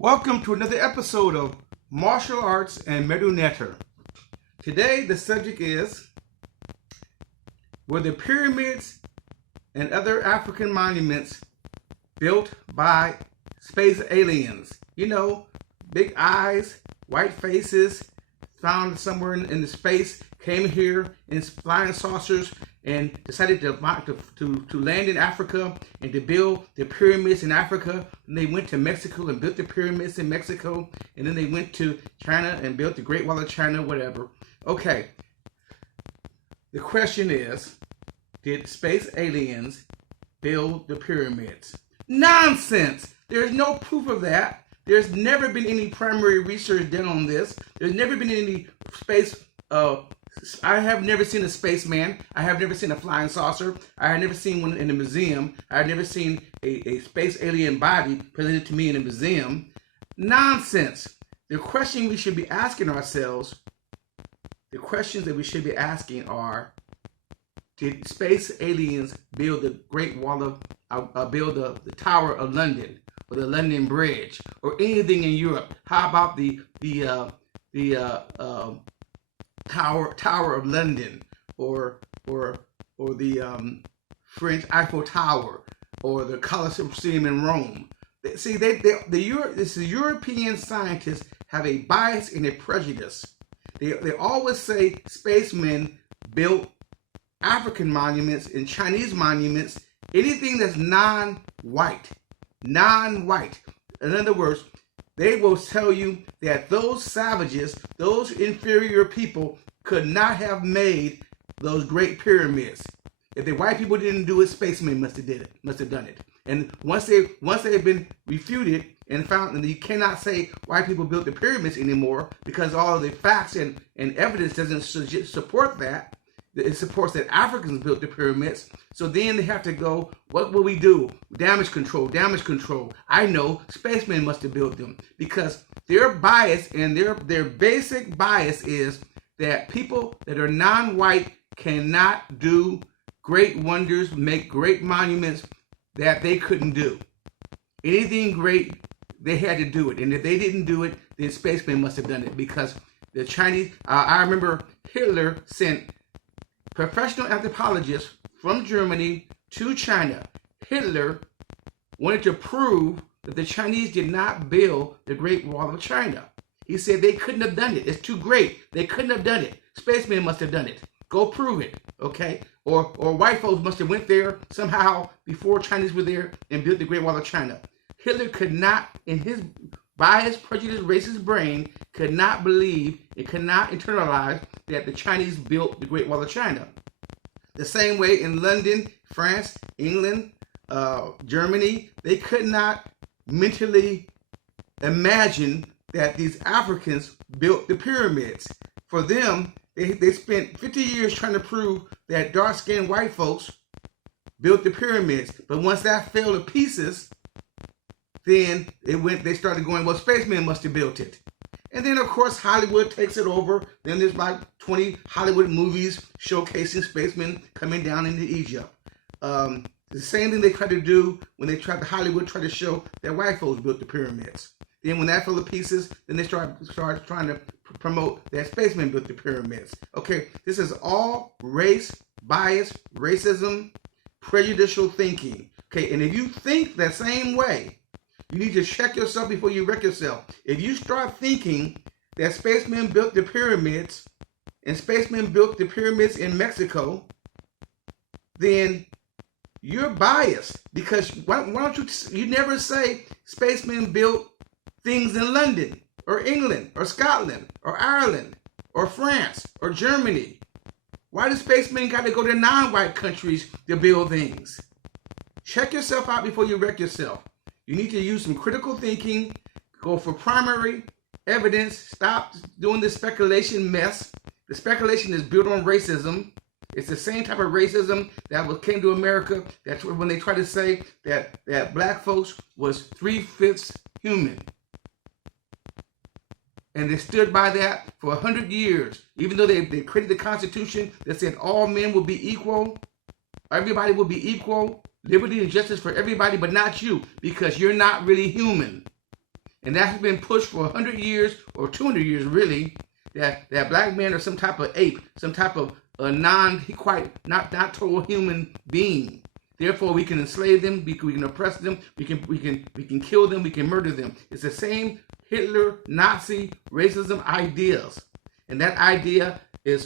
Welcome to another episode of Martial Arts and Medu Netter. Today the subject is, were the pyramids and other African monuments built by space aliens? You know, big eyes, white faces, found somewhere in the space, came here in flying saucers and decided to land in Africa and to build the pyramids in Africa. And they went to Mexico and built the pyramids in Mexico. And then they went to China and built the Great Wall of China, whatever. Okay. The question is, did space aliens build the pyramids? Nonsense! There's no proof of that. There's never been any primary research done on this. There's never been any space I have never seen a spaceman. I have never seen a flying saucer. I have never seen one in a museum. I have never seen a space alien body presented to me in a museum. Nonsense. The question we should be asking ourselves, the questions that we should be asking are, did space aliens build the Great Wall of, build the Tower of London, or the London Bridge, or anything in Europe? How about the Tower of London, or the French Eiffel Tower, or the Colosseum in Rome? See, the European scientists have a bias and a prejudice. They always say spacemen built African monuments and Chinese monuments, anything that's non-white. In other words, they will tell you that those savages, those inferior people, could not have made those great pyramids. If the white people didn't do it, spacemen must have done it. And once they've been refuted and found that you cannot say white people built the pyramids anymore, because all of the facts and evidence doesn't support that. It supports that Africans built the pyramids. So then they have to go, what will we do? Damage control. I know, spacemen must have built them, because their bias and their basic bias is that people that are non-white cannot do great wonders, make great monuments that they couldn't do. Anything great, they had to do it. And if they didn't do it, then spacemen must have done it, because the Chinese, I remember Hitler sent professional anthropologists from Germany to China. Hitler wanted to prove that the Chinese did not build the Great Wall of China. He said they couldn't have done it. It's too great. They couldn't have done it. Spacemen must have done it. Go prove it, okay? Or white folks must have went there somehow before Chinese were there and built the Great Wall of China. Hitler could not, in his biased, prejudiced, racist brain, could not believe, it could not internalize that the Chinese built the Great Wall of China. The same way in London, France, England, Germany, they could not mentally imagine that these Africans built the pyramids. For them, they spent 50 years trying to prove that dark-skinned white folks built the pyramids. But once that fell to pieces, then they started going, well, spacemen must have built it. And then, of course, Hollywood takes it over. Then there's like 20 Hollywood movies showcasing spacemen coming down into Egypt. The same thing they tried to do when Hollywood tried to show that white folks built the pyramids. Then when that fell to pieces, then they started trying to promote that spacemen built the pyramids. Okay, this is all race, bias, racism, prejudicial thinking. Okay, and if you think the same way, you need to check yourself before you wreck yourself. If you start thinking that spacemen built the pyramids and spacemen built the pyramids in Mexico, then you're biased, because why don't you never say spacemen built things in London or England or Scotland or Ireland or France or Germany? Why do spacemen got to go to non-white countries to build things? Check yourself out before you wreck yourself. You need to use some critical thinking, go for primary evidence, stop doing this speculation mess. The speculation is built on racism. It's the same type of racism that came to America. That's when they try to say that black folks was 3/5 human. And they stood by that for 100 years. Even though they created the Constitution that said all men will be equal, everybody will be equal, liberty and justice for everybody, but not you, because you're not really human. And that's been pushed for 100 years or 200 years, really, that black men are some type of ape, some type of not total human being. Therefore, we can enslave them, we can oppress them, we can kill them, we can murder them. It's the same Hitler, Nazi, racism ideas. And that idea is